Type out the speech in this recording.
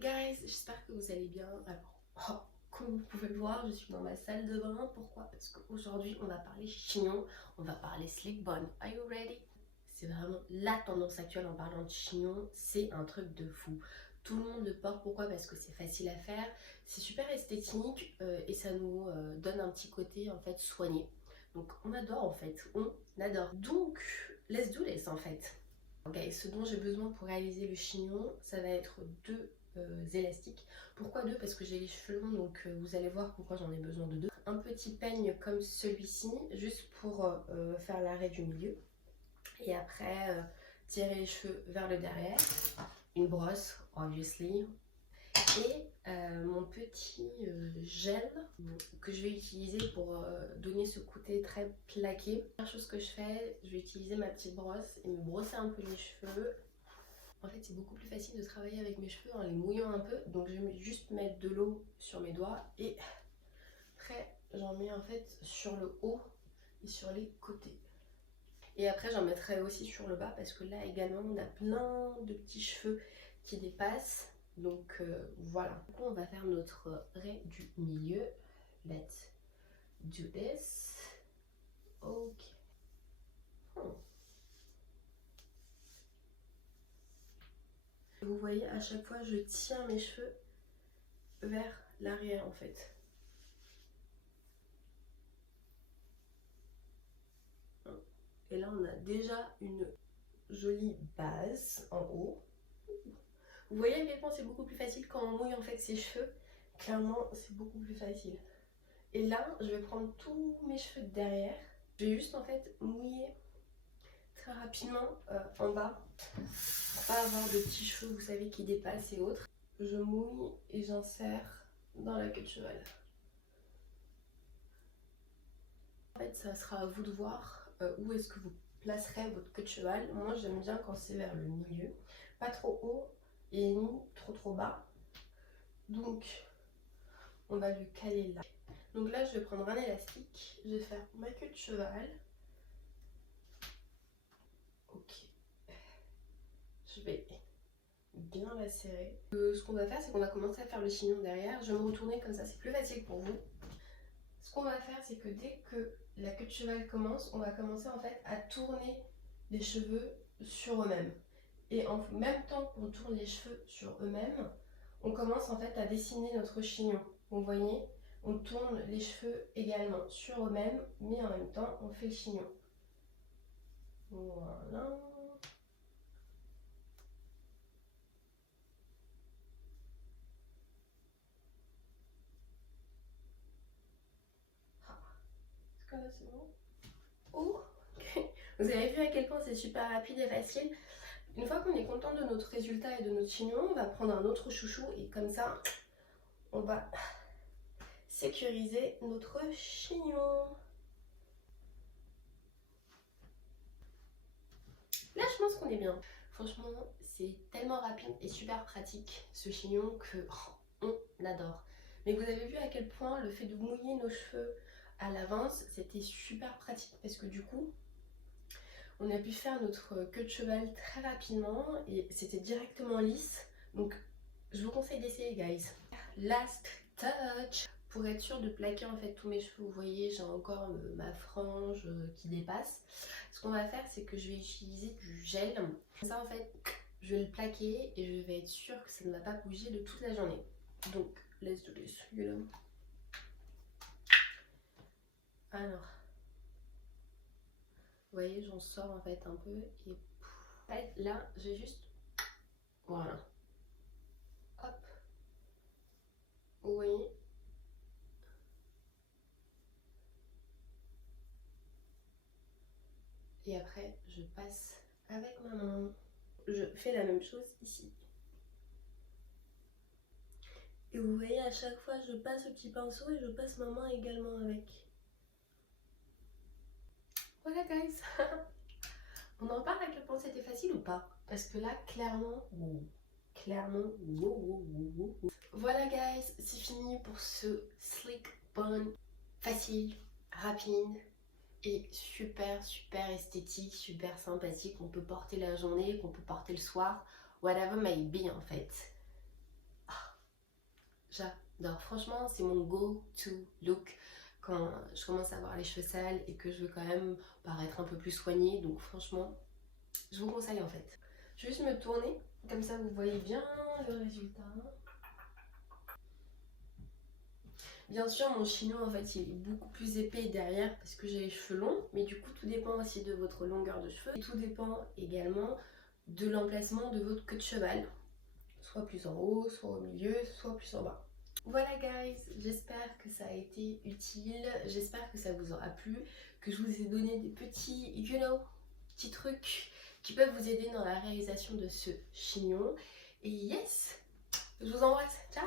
guys, j'espère que vous allez bien. Alors, comme vous pouvez le voir, je suis dans ma salle de bain. Pourquoi? Parce qu'aujourd'hui, on va parler chignon, on va parler slick bun. Are you ready? C'est vraiment la tendance actuelle en parlant de chignon, c'est un truc de fou. Tout le monde le porte, pourquoi? Parce que c'est facile à faire, c'est super esthétique et ça nous donne un petit côté en fait soigné. Donc on adore en fait, on adore. Donc, let's do this en fait. Ok, ce dont j'ai besoin pour réaliser le chignon, ça va être deux élastiques. Pourquoi deux? Parce que j'ai les cheveux longs, donc vous allez voir pourquoi j'en ai besoin de deux. Un petit peigne comme celui-ci, juste pour faire l'arrêt du milieu. Et après, tirer les cheveux vers le derrière. Une brosse, obviously. Et mon petit gel que je vais utiliser pour donner ce côté très plaqué. La première chose que je fais, je vais utiliser ma petite brosse et me brosser un peu les cheveux. En fait, c'est beaucoup plus facile de travailler avec mes cheveux en les mouillant un peu. Donc je vais juste mettre de l'eau sur mes doigts et après j'en mets en fait sur le haut et sur les côtés. Et après j'en mettrai aussi sur le bas parce que là également on a plein de petits cheveux qui dépassent. Donc voilà. Du coup on va faire notre raie du milieu. Let's do this. Ok. Vous voyez, à chaque fois je tiens mes cheveux vers l'arrière en fait. Et là on a déjà une jolie base en haut. Vous voyez à quel point c'est beaucoup plus facile quand on mouille en fait ses cheveux. Clairement c'est beaucoup plus facile. Et là je vais prendre tous mes cheveux de derrière. Je vais juste en fait mouiller très rapidement en bas pour pas avoir de petits cheveux vous savez qui dépassent et autres. Je mouille et j'insère dans la queue de cheval. En fait ça sera à vous de voir où est-ce que vous placerez votre queue de cheval. Moi j'aime bien quand c'est vers le milieu, pas trop haut et ni trop bas. Donc on va lui caler là. Donc là je vais prendre un élastique, je vais faire ma queue de cheval. Ok, je vais bien la serrer. Ce qu'on va faire c'est qu'on va commencer à faire le chignon derrière. Je vais me retourner comme ça, c'est plus facile pour vous. Ce qu'on va faire c'est que dès que la queue de cheval commence, on va commencer en fait à tourner les cheveux sur eux-mêmes. Et en même temps qu'on tourne les cheveux sur eux-mêmes, on commence en fait à dessiner notre chignon. Vous voyez, on tourne les cheveux également sur eux-mêmes, mais en même temps on fait le chignon. Voilà. Est-ce que là c'est bon? Oh, vous avez vu à quel point c'est super rapide et facile. Une fois qu'on est content de notre résultat et de notre chignon, on va prendre un autre chouchou et comme ça, on va sécuriser notre chignon. Là, je pense qu'on est bien. Franchement, c'est tellement rapide et super pratique ce chignon que on adore. Mais vous avez vu à quel point le fait de mouiller nos cheveux à l'avance, c'était super pratique parce que du coup, on a pu faire notre queue de cheval très rapidement et c'était directement lisse. Donc, je vous conseille d'essayer, guys. Last touch. Pour être sûr de plaquer en fait tous mes cheveux, vous voyez, j'ai encore ma frange qui dépasse. Ce qu'on va faire, c'est que je vais utiliser du gel. Comme ça, en fait, je vais le plaquer et je vais être sûre que ça ne va pas bouger de toute la journée. Donc, let's do this, you know. Alors, vous voyez, j'en sors en fait un peu et en fait, là, j'ai juste, voilà. Hop. Vous voyez. Et après, je passe avec ma main. Je fais la même chose ici. Et vous voyez, à chaque fois, je passe le petit pinceau et je passe ma main également avec. Voilà, guys. On en parle à quel point c'était facile ou pas? Parce que là, clairement, Voilà, guys, c'est fini pour ce slick bun facile, rapide et super esthétique, super sympathique. On peut porter la journée, qu'on peut porter le soir, whatever may be en fait. J'adore. Franchement, c'est mon go-to look quand je commence à avoir les cheveux sales et que je veux quand même paraître un peu plus soignée. Donc franchement, je vous conseille en fait. Je vais juste me tourner, comme ça vous voyez bien le résultat. Bien sûr, mon chignon en fait il est beaucoup plus épais derrière parce que j'ai les cheveux longs, mais du coup tout dépend aussi de votre longueur de cheveux et tout dépend également de l'emplacement de votre queue de cheval, soit plus en haut, soit au milieu, soit plus en bas. Voilà guys, j'espère que ça a été utile, j'espère que ça vous aura plu, que je vous ai donné des petits, petits trucs qui peuvent vous aider dans la réalisation de ce chignon. Et yes, je vous embrasse, ciao!